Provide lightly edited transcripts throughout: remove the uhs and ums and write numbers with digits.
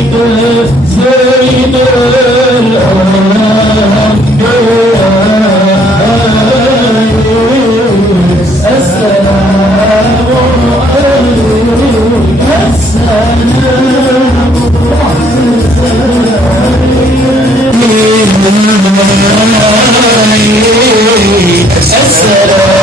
زين الأنام السلام عليك السلام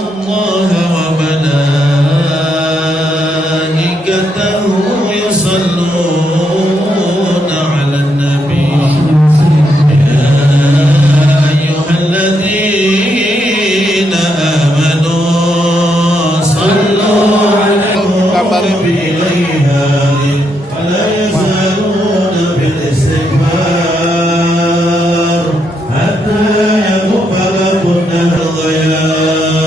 الله وملائكته يصلون على النبي يا أيها الذين آمنوا صلوا عليه وإليها فلا يزالون بالاستغفار حتى يغفركن الغيائب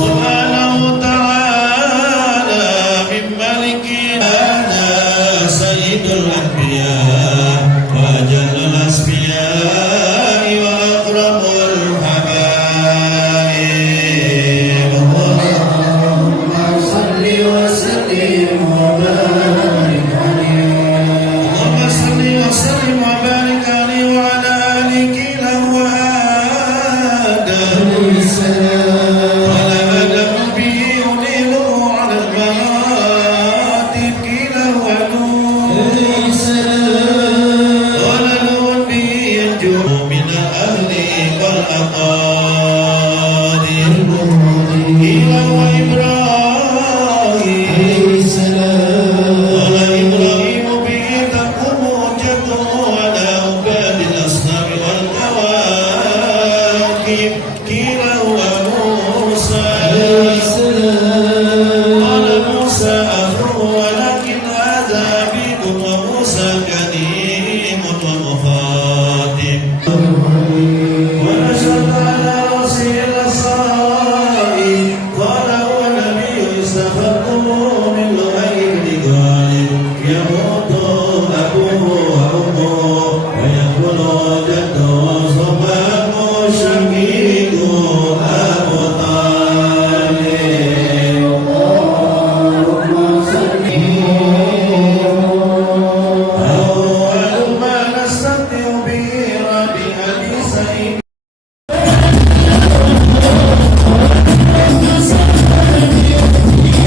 سبحانه وتعالى من ملكنا سيد الأنبياء وأجل الأصفياء وأكرم الحبائب اللهم صل وسلم وبارك عليه اللهم صل وسلم وبارك عليه وعلى آله وآدم وعلى آدم به ينيره على المراتب كله ونور ولنور به ينجو من الأهل والأقارب إلى وإبراهيم قال إبراهيم به تقوم حجته على عباد الأصنام والكواكب كلا وموسى قال موسى أخوه ولكن هذا بكم وموسى كريم ومخاطب ونشهد على رسول الصائم قال هو نبي استخرتم من غير غالب يموت أبوه وأمه ويكون جده وصباه شقيق أبو طالب أول ما نستطيع به ربي أبي سعيد الله عليك يا نبي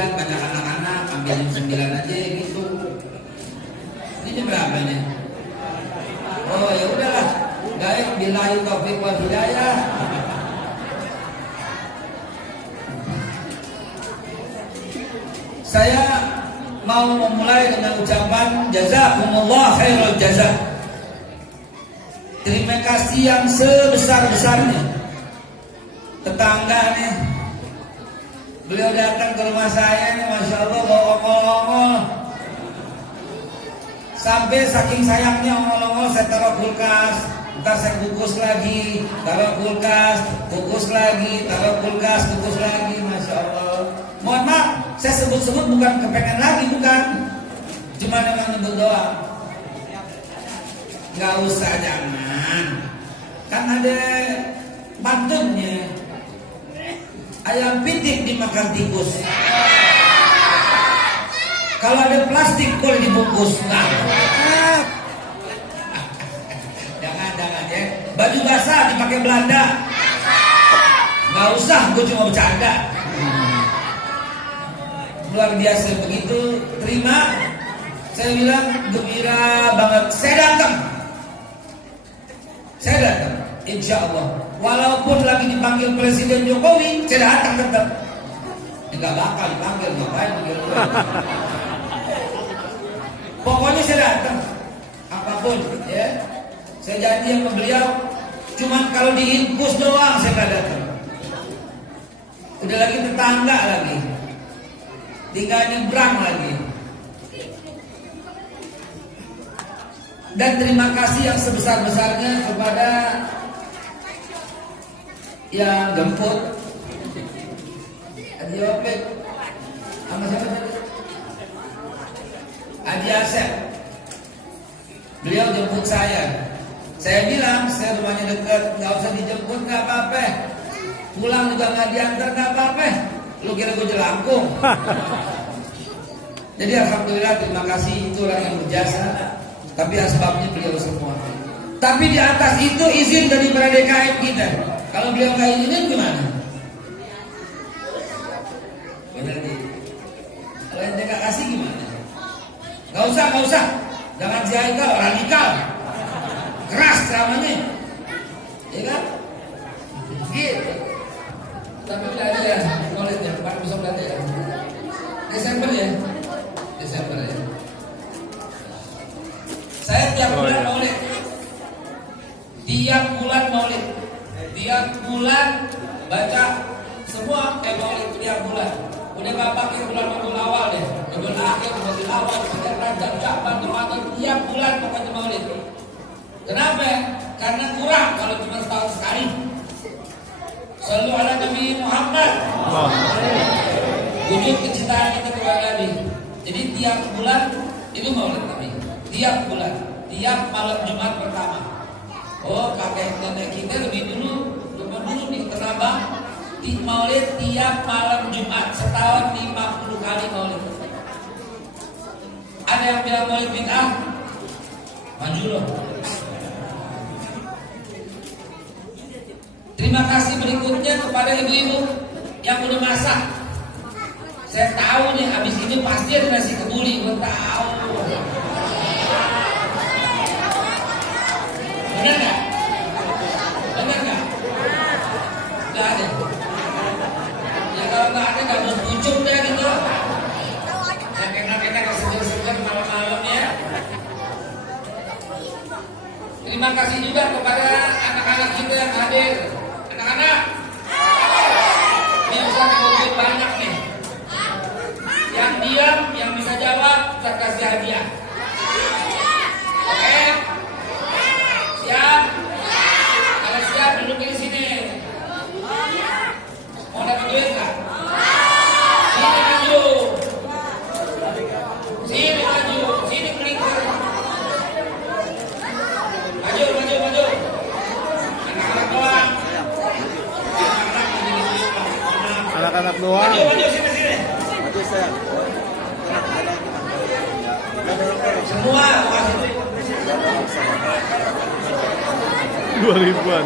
kasihan banyak anak-anak, ambilin 9 aja gitu. Ini berapa nih? Oh ya udahlah, billahi taufiq wal hidayah. Saya mau memulai dengan ucapan jazakumullah khairul jazak. Terima kasih yang sebesar-besarnya. Tetangga nih, beliau datang ke rumah saya nih, masya Allah bawa ongol-ongol. Sampai saking sayangnya ongol-ongol saya taruh kulkas, ntar saya kukus lagi, taruh kulkas, kukus lagi, taruh kulkas, kukus lagi, masya Allah. Mohon maaf, saya sebut-sebut bukan kepengen lagi, bukan. Cuma memang nyebut doang. Nggak usah, jangan. Kan ada pantunnya. Ayam pitik dimakan tikus. Kalau ada plastik boleh dibungkus. Nah, jangan ya. Baju basah dipakai Belanda. Nggak usah, gue cuma bercanda. Luar biasa begitu, terima. Saya bilang gembira banget. Saya datang, insya Allah. Walaupun lagi dipanggil Presiden Jokowi, saya datang tetap. Enggak bakal dipanggil, ngapain panggil gue. Pokoknya saya datang, apapun ya. Saya janji sama beliau, cuman kalau diinfus doang saya nggak datang. Udah lagi tetangga lagi, tinggal nyebrang lagi. Dan terima kasih yang sebesar-besarnya kepada yang jemput Adi Opek sama siapa tadi? Adi Asep. Beliau jemput saya. Saya bilang, saya rumahnya dekat, nggak usah dijemput, nggak apa-apa. Pulang juga nggak diantar, nggak apa-apa. Lu kira gue jelangkung? Jadi alhamdulillah, terima kasih, itu orang yang berjasa. Tapi asbabnya beliau semua. Tapi di atas itu izin dari DKM kita. Kalau beliau nggak izinin gimana? Benar nih. Kalau ente nggak kasih gimana? Nggak usah. Jangan si Haikal radikal, keras ceramahnya, ya kan? Gitu. Tapi udah ada ya, knowledge-nya, Pak besok nanti ya. Desember ya. Saya tiap bulan maulid. Tiap bulan baca semua maulid tiap bulan. Udah gak pakai bulan Rabiul Awal deh. Rabiul Akhir, Rabiul Awal, Rajab, Sya'ban, Ramadan, tiap bulan pokoknya maulid. Kenapa? Karena kurang kalau cuma setahun sekali. Shallu ala Nabi Muhammad. Wujud kecintaan kita kepada Nabi. Jadi tiap bulan itu maulid Nabi. Tiap bulan, tiap malam Jumat pertama. Oh, kakek nenek kita lebih dulu di Tenabang di maulid tiap malam Jumat, setahun 50 kali maulid. Ada yang bilang maulid bid'ah, maju loh. Terima kasih berikutnya kepada ibu-ibu yang udah masak. Saya tahu nih, habis ini pasti ada nasi kebuli, gue tahu. Benar nggak? Nggak ada. Ya kalau nggak ada nggak harus pucuk deh gitu. Yang enak-enak segar-segar malam-malam ya. Terima kasih juga kepada anak-anak kita yang hadir. Anak-anak, ini bisa ngumpul banyak nih. Yang diam, yang bisa jawab, saya kasih hadiah. Oke? Siap? Kalau siap duduk di sini. Mau dapat duit nggak? Sini maju. Sini kelingkar. Maju. Anak-anak doang. Maju sini. Maju saya. Semua kasih duit. 2000-an.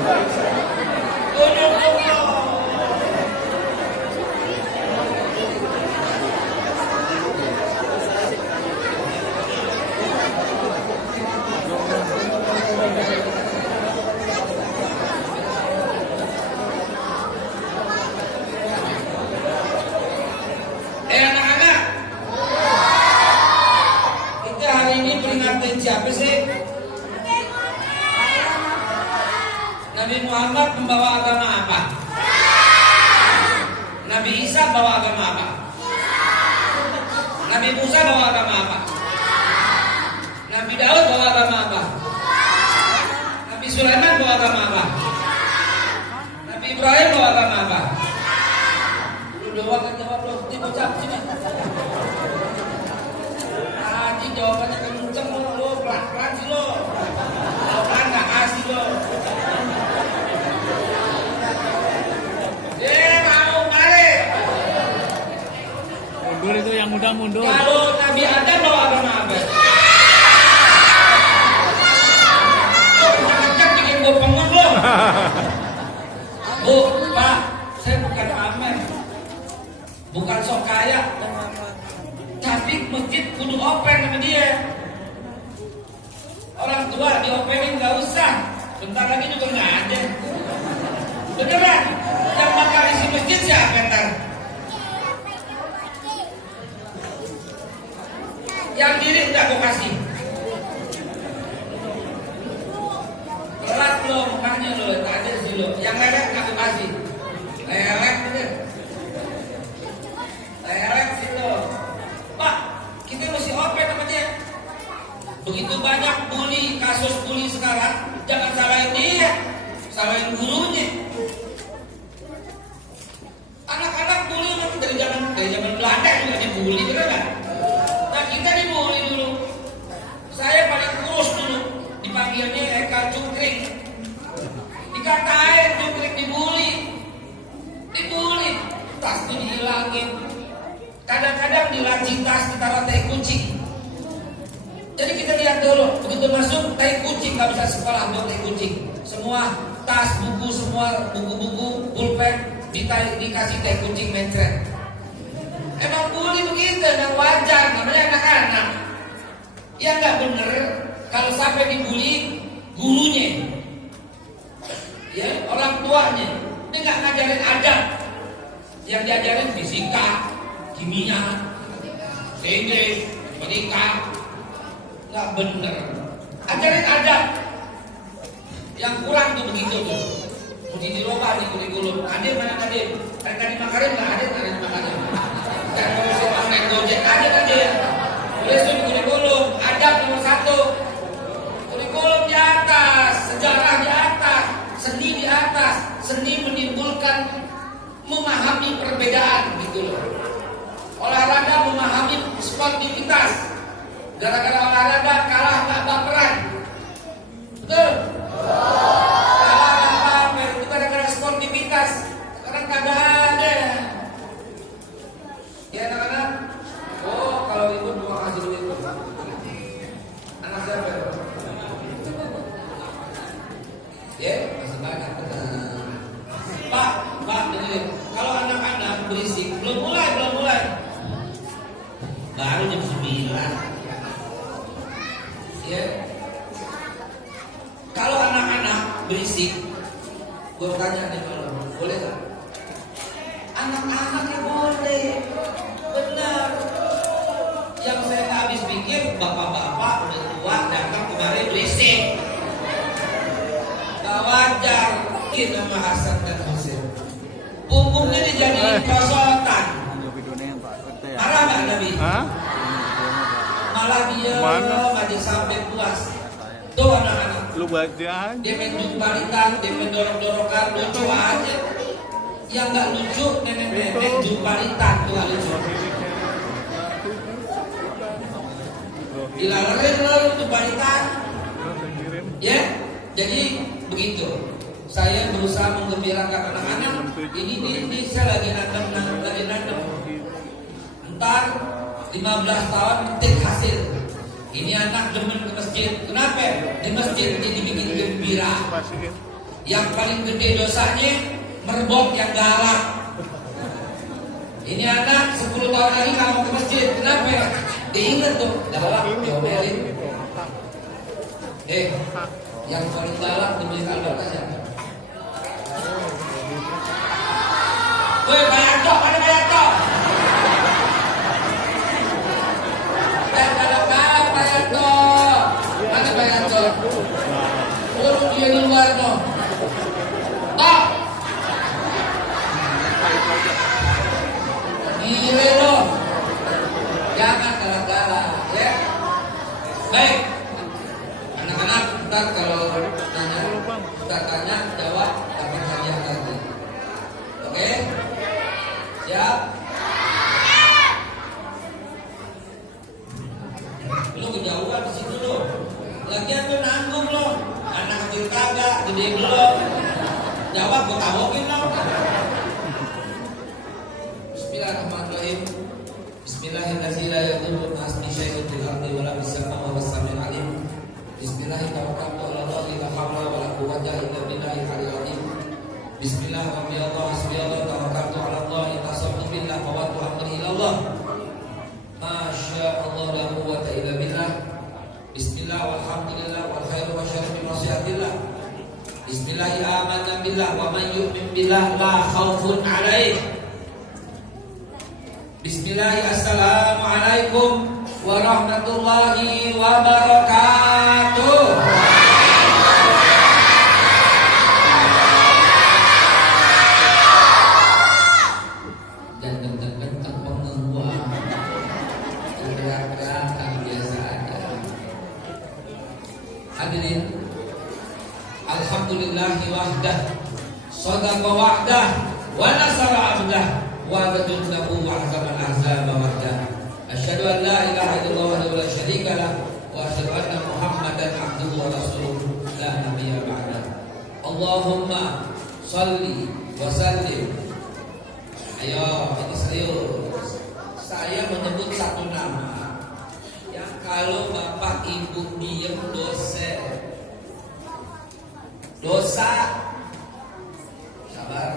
Muhammad membawa agama apa? Nabi Isa bawa agama apa? Nabi Musa bawa agama apa? Nabi Daud bawa agama apa? Nabi Sulaiman bawa agama apa? Nabi Ibrahim bawa agama apa? Lu doang kan jawab lu, tiba cap sini. Haji jawabannya kenceng lu, pelan-pelan sih lu. Pelan gak kasih lu. Mau balik. Mundur itu yang muda mundur. Kalau Nabi Adam bawa agama apa? Jangan bikin gue pengen lo. Bu, Pak, saya bukan pamer, bukan sok kaya, tapi masjid kudu open sama dia. Orang tua diopenin gak usah, bentar lagi juga nggak ada. Beneran, yang bakal isi masjid siapa ntar? Yang diri nggak gue kasih. Telat lo, makanya lo, tak ada sih lo. Yang lelek nggak gue kasih. Lelek bener. Lelek sih lo. Pak, kita mesti open sama dia. Begitu banyak bully, kasus bully sekarang, jangan salahin dia, salahin gurunya. Anak-anak bully memang dari zaman Belanda juga dibully, bener nggak? Nah kita dibully dulu. Saya paling kurus dulu, dipanggilnya Eka Cungkring. Dikatain Cungkring dibully, tas itu dihilangin. Kadang-kadang dilaci tas ditaruh tai kucing. Jadi kita lihat dulu, begitu masuk tai kucing, nggak bisa sekolah buat tai kucing. Semua tas, buku, semua buku-buku, pulpen dikasih tai kucing mencret. Emang bully begitu, yang wajar, namanya anak-anak. Yang nggak bener kalau sampai dibully gurunya, ya orang tuanya, dia nggak ngajarin adab. Yang diajarin fisika, kimia, Inggris, matematika, nggak bener. Ajarin adab. Yang kurang tuh begitu tuh. Mesti dirubah di kurikulum. Hadir mana hadir? Tadi Makarim nggak hadir, ada di Makarim. Dan kalau si online Gojek hadir. Tulis tuh di kurikulum. Adab nomor 1. Kurikulum di atas, sejarah di atas, seni di atas. Seni menimbulkan memahami perbedaan gitu loh. Olahraga memahami sportivitas. Gara-gara olahraga kalah nggak baperan. Betul? Kalah nggak baper itu gara-gara sportivitas. Sekarang kagak ada. Ya anak-anak. Oh kalau ibu mau kasih duit. Anak siapa? Ya masih banyak. Pak dengerin. Kalau anak-anak berisik belum mulai. Baru jam 9. Ya. Kalau anak-anak berisik, gue tanya nih kalau boleh nggak? Anak-anak ya boleh, benar. Yang saya nggak habis pikir, bapak-bapak udah tua datang kemari berisik. Gak wajar, kita sama Hasan dan Husain. Punggungnya dijadiin prosotan. Marah nggak Nabi? Hah? Malah dia ngajak sampai puas. Tuh anak-anak. Lu baca aja. Dia main jumpalitan, dia main dorong-dorongan, lucu aja. Yang nggak lucu nenek-nenek jumpalitan tuh gak lucu. Dilalerin lalu jumpalitan. Ya, jadi begitu. Saya berusaha menggembirakan anak-anak. Ini saya lagi nanam. Ntar 15 tahun petik hasil. Ini anak demen ke masjid. Kenapa? Di masjid ini dibikin gembira. Yang paling gede dosanya merbok yang galak. Ini anak 10 tahun lagi kalau mau ke masjid. Kenapa? Diingat tuh galak diomelin. Yang paling galak dibeli albarkah siapa? Woi, bayar cok, mana bayar cok? Mana bayar cok? Oh, dia di luar no. Gile dong. Jangan galak-galak, ya. Baik. Anak-anak, ntar kalau nanya, kita tanya, jawab, dapat hadiah lagi. Oke? Siap? Lu kejauhan di situ lo. Lagian tuh nanggung lo. Anak kecil kagak, gede belum. Jawab, gua tawokin lo. Bismillahirrahmanirrahim. Bismillahirrahmanirrahim. Bismillahirrahmanirrahim. Bismillah wa biyallah hasbiyallah tawakkaltu ala Allah tasawwuf billah wa wa'tu ila Allah. Masya Allah la quwwata illa billah. Bismillah walhamdulillah wal khairu wa syarru bi masyiatillah. Bismillah amanna billah wa man yu'min billah la khaufun alaih. Bismillah assalamualaikum warahmatullahi wabarakatuh. Hadirin, alhamdulillahi wahdah, sadaqa wa'dah, wa nasara abdah, wa badunnahu wa ahzamal ahzaba wahdah. Asyhadu an la ilaha illallah wa la syarika lah, wa asyhadu anna Muhammadan abduhu wa rasuluhu la nabiyya ba'dah. Allahumma shalli wa sallim. Ayo, ini serius. Saya menyebut satu nama. Kalau bapak ibu diem dosa, sabar.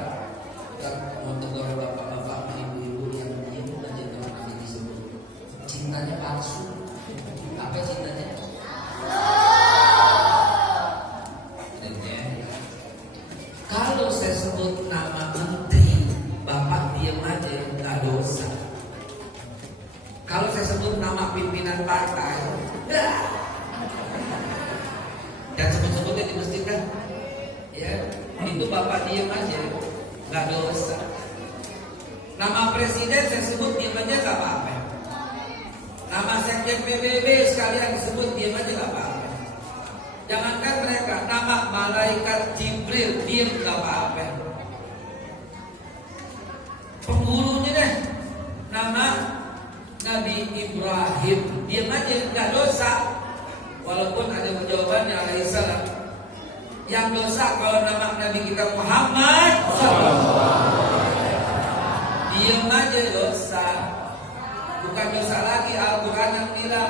Kita mau tegur bapak-bapak, ibu-ibu yang diem aja kalau nanti disebut cintanya palsu. Apa cintanya? Kalau saya sebut nama menteri, bapak diem aja nggak dosa. Kalau saya sebut nama pimpinan partai, dan sebut-sebutnya di masjid kan, ya itu bapak diam aja, nggak dosa. Nama presiden saya sebut diam aja nggak apa-apa. Nama sekjen PBB sekalian disebut diam aja nggak apa-apa. Jangankan mereka, nama malaikat Jibril diam nggak apa-apa. Pembunuhnya deh, nama Nabi Ibrahim diam aja nggak dosa, walaupun ada jawabannya alaihissalam. Yang dosa kalau nama Nabi kita Muhammad, diam aja dosa. Bukan dosa lagi. Al-Quran yang bilang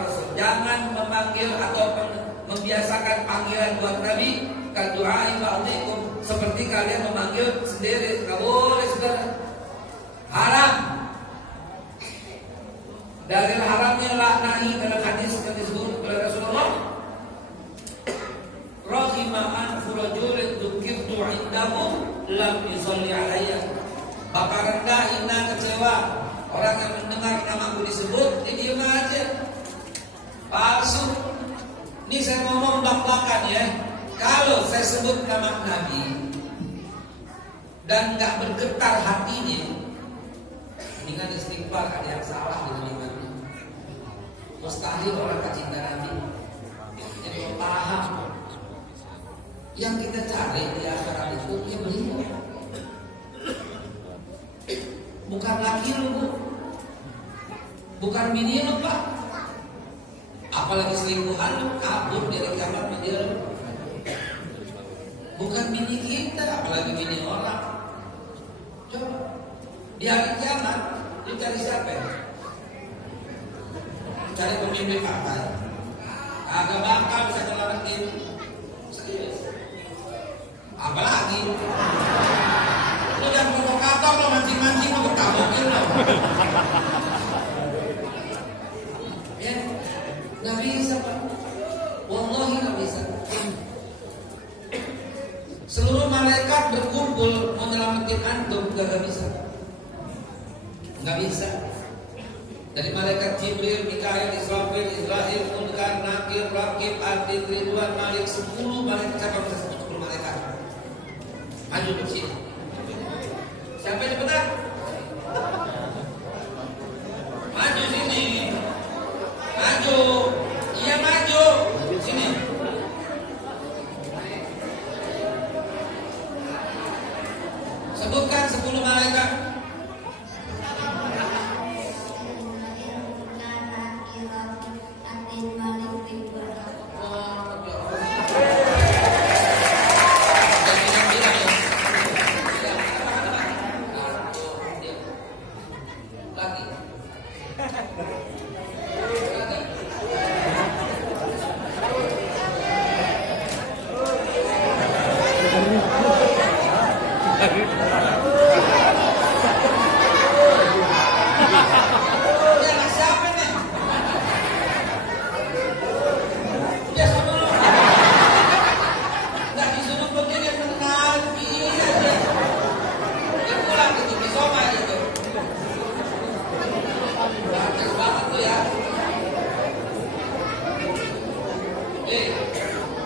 Rasul, jangan memanggil atau membiasakan panggilan buat Nabi kadu'ai ba'dikum, seperti kalian memanggil sendiri. Nggak boleh saudara, haram. Dari haramnya laknai dalam hadis yang disebut oleh Rasulullah, rahima'an furajulin dzukirtu indahu lam yusalli alayya. Maka rendah, hina, kecewa orang yang mendengar namaku disebut, dia diam aja. Palsu. Ini saya ngomong belak-belakan ya. Kalau saya sebut nama Nabi dan nggak bergetar hatinya, mendingan istighfar, ada yang salah dengan imannya. Mustahil orang kecinta Nabi. Jadi paham. Yang kita cari di akhirat itu ya beliau. Bukan laki lu, Bu. Bukan bini lu, Pak. Apalagi selingkuhan lu, kabur dari kamar dia lu. Bukan bini kita, apalagi bini orang. Coba di hari kiamat, lu cari siapa ya? Cari pemimpin partai, agak bakal bisa nyelamatin. Serius. Apalagi lu jangan provokator, lo mancing-mancing, lo ketabokin lo. Ya, nggak bisa Pak. Wallahi nggak bisa. Seluruh malaikat berkumpul mau nyelamatin antum, nggak bisa. Nggak bisa. Dari malaikat Jibril, Mikail, Israfil, Israil, Munkar, Nakir, Rakib, Atid, Ridwan, Malik, 10 malaikat. Siapa bisa sebut 10 malaikat? Maju ke sini. Siapa yang benar? Maju sini. Maju. Iya maju. Sini. Sebutkan 10 malaikat.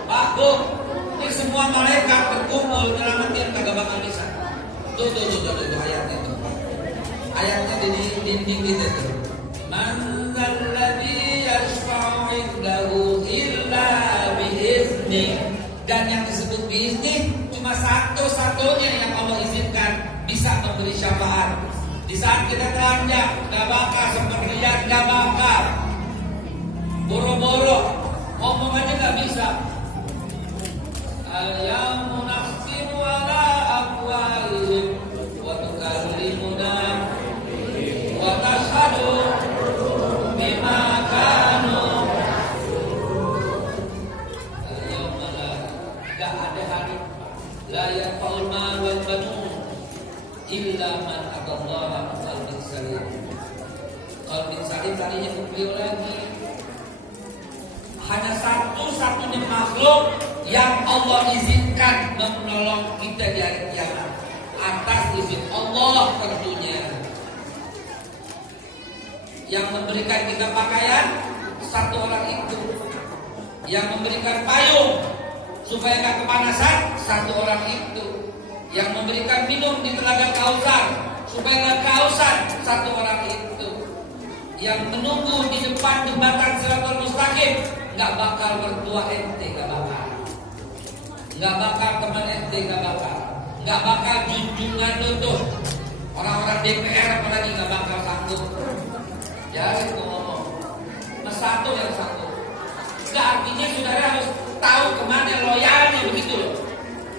Pak, Bu, ini semua malaikat berkumpul dalam hati yang kagak bakal bisa. Tuh, ayatnya tuh. Ayatnya di dinding kita tuh. Man dzalladzi yashfa'u 'indahu illa bi'izni. Dan yang disebut bi'izni cuma satu-satunya yang Allah izinkan bisa memberi syafaat. Di saat kita telanjang, gak bakal seperti lihat, gak bakal. Boro-boro, ngomong aja gak bisa. Al-yawma nakhtimu ala afwahihim wa tukallimuna wa tashhadu bima kanu. Al-yawma gak ada hari la yanfa'ul mal wal banun illa man atallaha qalbin salim. Qalbin salim tadinya beliau lagi hanya satu-satunya makhluk yang Allah izinkan menolong kita di hari kiamat atas izin Allah tentunya. Yang memberikan kita pakaian satu orang itu, yang memberikan payung supaya nggak kepanasan satu orang itu, yang memberikan minum di telaga Kausar supaya nggak kehausan satu orang itu, yang menunggu di depan jembatan Shiratal Mustaqim nggak bakal bertua ente, nggak bakal teman ente, nggak bakal junjungan lu tuh orang-orang DPR apalagi nggak bakal sanggup. Jadi ngomong, mas satu yang satu. Nggak artinya saudara harus tahu kemana loyalnya begitu loh.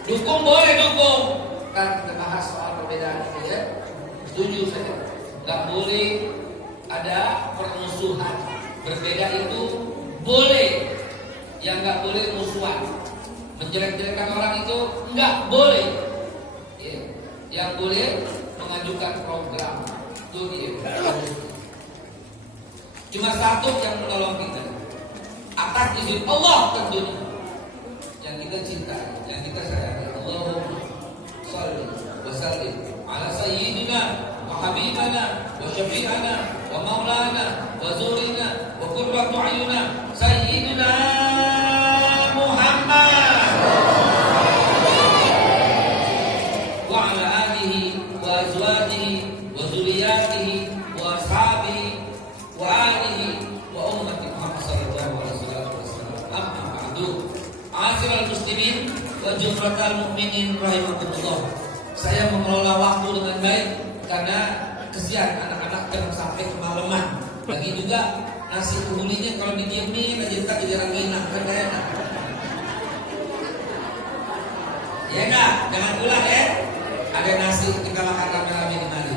Dukung boleh dukung. Kan kita bahas soal perbedaan itu ya. Setuju saya. Nggak boleh ada permusuhan. Berbeda itu boleh, yang nggak boleh musuhan, menjelek-jelekan orang itu nggak boleh. Ya. Yang boleh mengajukan program. Itu dia. Cuma satu yang menolong kita atas izin Allah tentunya, yang kita cintai, yang kita sayangi. Allahumma shalli wa sallim ala sayyidina wa habibana wa syafi'ana wa maulana wa zurina wa qurratu ayuna sayyidina Muhammad wa ala alihi wa azwajihi wa zuriyatihi wa ashabihi wa alihi wa ummati Muhammad sallallahu alaihi wasallam. Amma ba'du. Asyiral muslimin wa jumratal mu'minin rahimakumullah. Saya mengelola waktu dengan baik karena kesian anak-anak jangan sampai kemalaman. Lagi juga nasi kebulinya kalau didiemin aja tak jadi ranginang kan gak enak. Ya enggak, jangan pulang ya. Ada nasi kita makan rame-rame di mari.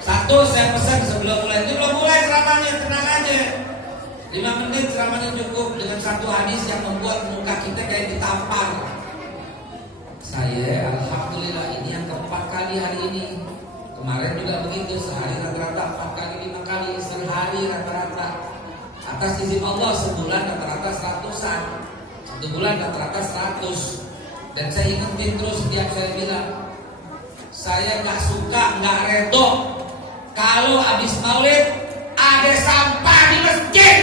Satu saya pesan sebelum mulai, itu belum mulai ceramahnya, tenang aja. 5 menit ceramahnya cukup dengan satu hadis yang membuat muka kita kayak ditampar. Saya alhamdulillah ini yang keempat kali hari ini. Kemarin juga begitu, sehari rata-rata 4 kali 5 kali, sehari rata-rata. Atas izin Allah sebulan rata-rata 100-an, 1 bulan rata-rata 100. Dan saya ingetin terus setiap saya bilang, saya nggak suka, nggak redo kalau habis maulid ada sampah di masjid.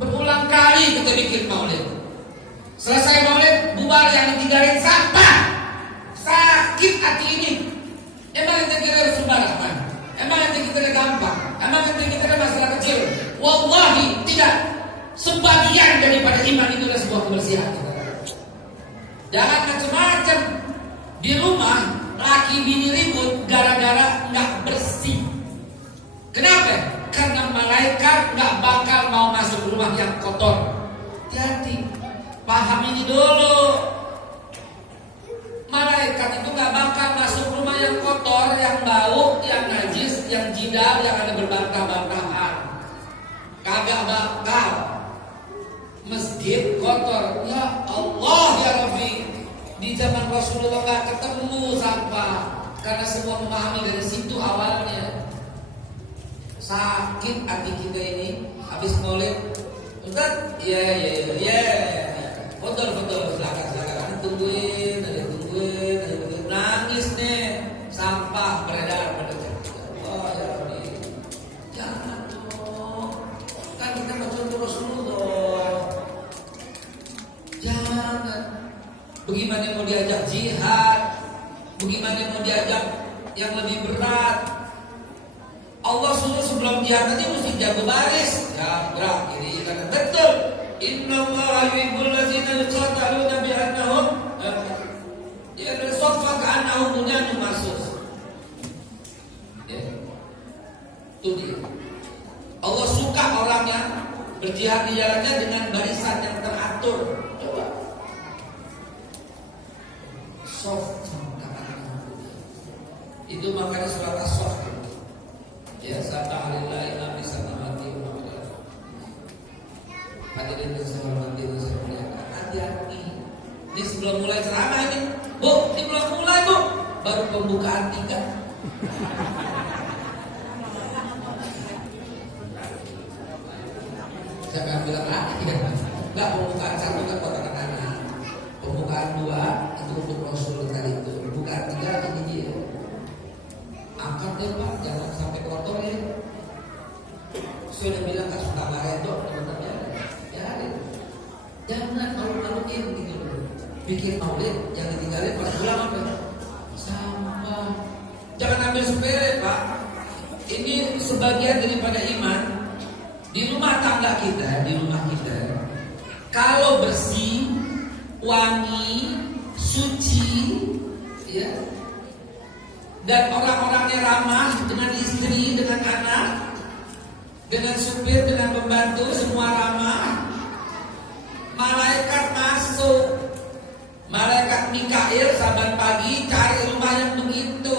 Berulang kali kita bikin maulid, selesai maulid bubar yang ditinggalin sampah. Sakit hati ini. Emang kita kira Emang itu kita kan masalah kecil. Wallahi tidak. Sebagian daripada iman itu adalah sebuah kebersihan. Jangan macam-macam. Di rumah laki bini ribut gara-gara nggak bersih. Kenapa? Karena malaikat nggak bakal mau masuk rumah yang kotor. Hati-hati, paham ini dulu. Malaikat itu nggak bakal masuk rumah yang kotor, yang bau, yang najis, yang jidal, yang ada berbantah-bantahan. Kagak bakal. Masjid kotor, ya Allah ya Rabbi. Di zaman Rasulullah nggak ketemu sampah, karena semua memahami dari situ awalnya. Sakit hati kita ini habis maulid. Ustaz, iya. Foto, silakan. Tungguin. Nangis nih, sampah beredar pada kita. Oh ya Rabbi, jangan dong. Kan kita mau contoh Rasulullah. Jangan. Bagaimana mau diajak jihad? Bagaimana mau diajak yang lebih berat? Allah suruh sebelum jihad nanti mesti jago baris. Ya, gerak kiri kanan. Betul. Innallaha yuhibbul ladzina yuqatiluna bi annahum ya bersofah ka'annahum bunyanun marsus. Ya. Itu dia. Allah suka orang yang berjihad di jalannya dengan barisan yang teratur. Coba. Soft. Itu makanya surat as-soft. Ya, sabahalillahi ma fi samawati wa ma fil ardi. Hadirin yang saya hormati dan saya muliakan, hati-hati. Ini sebelum mulai ceramah ini, Bu, ini belum mulai, Bu. Baru pembukaan 3. Saya akan bilang lagi ya. Enggak, pembukaan 1 kan buat anak-anak. Pembukaan 2 itu untuk Rasul tadi itu. Pembukaan 3 ini dia. Angkat deh Pak, jangan sampai kotor ya. Saya udah bilang gak suka maredok teman-teman ya. Jangan malu-maluin gitu. Bikin maulid yang ditinggalin pas pulang apa? Sampah. Jangan ambil sepele Pak. Ini sebagian daripada iman. Di rumah tangga kita, kalau bersih, wangi, suci, ya, dan orang-orangnya ramah dengan istri, dengan anak, dengan supir, dengan pembantu, semua ramah. Malaikat masuk. Malaikat Mikail saban pagi cari rumah yang begitu.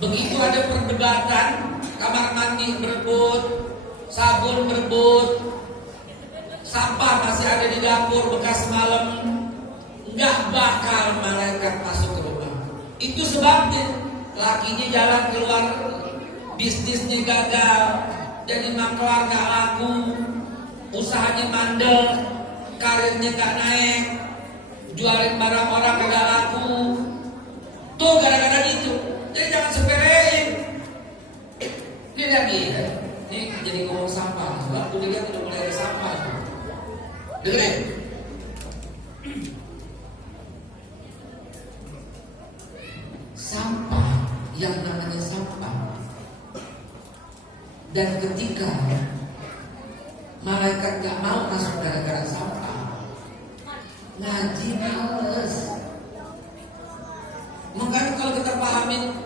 Begitu ada perdebatan, kamar mandi berebut, sabun berebut, sampah masih ada di dapur bekas semalam, nggak bakal malaikat masuk ke rumah. Itu sebabnya lakinya jalan keluar, bisnisnya gagal, jadi maklar nggak laku, usahanya mandel, karirnya nggak naik, jualin barang orang nggak laku. Tuh gara-gara itu. Jadi jangan sepelein. Ini lagi ya. Ini jadi ngomong sampah. Sebab aku lihat udah mulai ada sampah. Dengerin. Sampah yang namanya sampah. Dan ketika malaikat gak mau masuk gara-gara sampah, ngaji males. Makanya kalau kita pahamin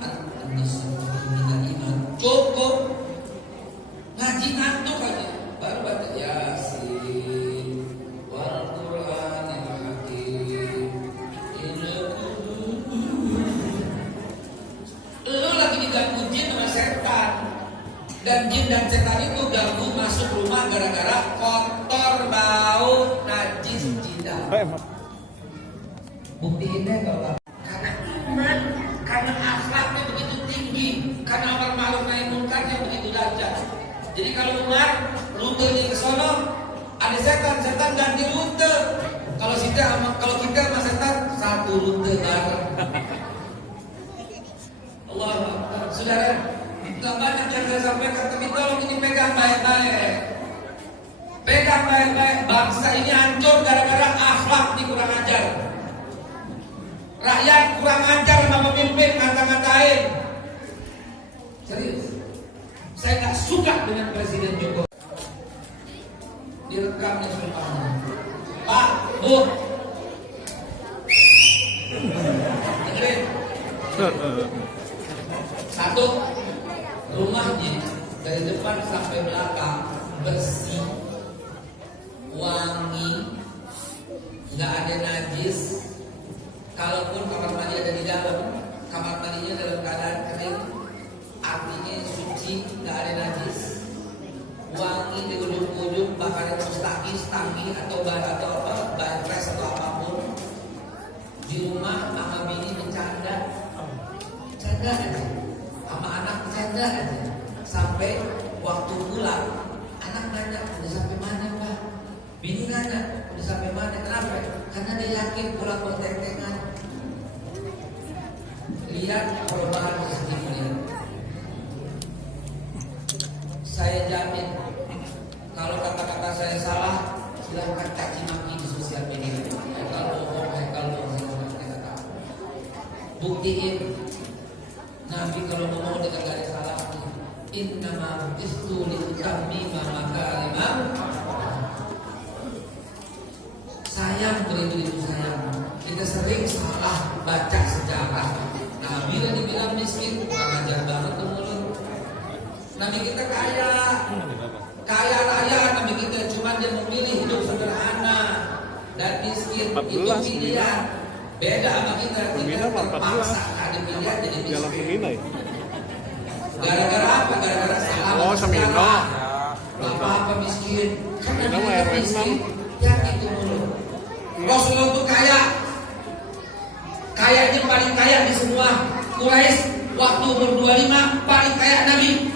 iman cukup ngaji ngantuk aja, baru baca Yasin wal Qur'anil Hakim. Lu lagi diganggu jin sama setan, dan jin dan setan itu ganggu masuk rumah gara-gara kotor, bau, najis, jidat. Buktiinnya kalau karena iman, karena akhlaknya begitu tinggi, karena amar ma'ruf nahi munkarnya begitu dahsyat. Jadi kalau Umar rutenya ke sono, ada setan ganti rute. Kalau kita sama setan satu rute bareng. Allah, saudara, nggak banyak yang saya sampaikan, tapi tolong ini pegang baik-baik. Pegang baik-baik. Bangsa ini hancur gara-gara akhlak ini kurang ajar. Rakyat kurang ajar sama pemimpin, ngata-ngatain. Serius. Saya nggak suka dengan Presiden Jokowi. Direkam nih sumpahnya. Pak, Bu. Dengerin. Satu, rumahnya dari depan sampai belakang bersih, wangi, nggak ada najis. Kalaupun kamar mandi ada di dalam, kamar mandinya dalam keadaan kering, artinya suci, nggak ada najis, wangi di ujung-ujung, bahkan ada stanggi atau bahan atau apapun. Di rumah sama bini bercanda aja, sama anak bercanda aja, sampai waktu pulang anak nanya udah sampai mana Pak, bini nanya udah sampai mana. Kenapa? Karena dia yakin pulang bertentengan. Lihat perubahan positifnya. Saya jamin kalau kata-kata saya salah, silahkan caci maki di sosial media. Kalau bohong, kita tahu. Buktiin Nabi kalau ngomong dengan gak ada salahnya. Innama bu'istu liutammima makarimah. Sayang beribu-ribu sayang. Kita sering salah baca sejarah. Nabi yang dibilang miskin, ajar banget ke mulut. Nabi kita kaya raya. Nabi kita cuma dia memilih hidup sederhana dan miskin. Itu pilihan. Beda sama kita terpaksa ada pilihan jadi miskin. Gara-gara apa? Gara-gara salah. Semino. Apa miskin? Karena Semino kita miskin. Yang itu dulu. Rasulullah itu kayanya paling kaya di semua Quraisy. Waktu umur 25 paling kaya Nabi.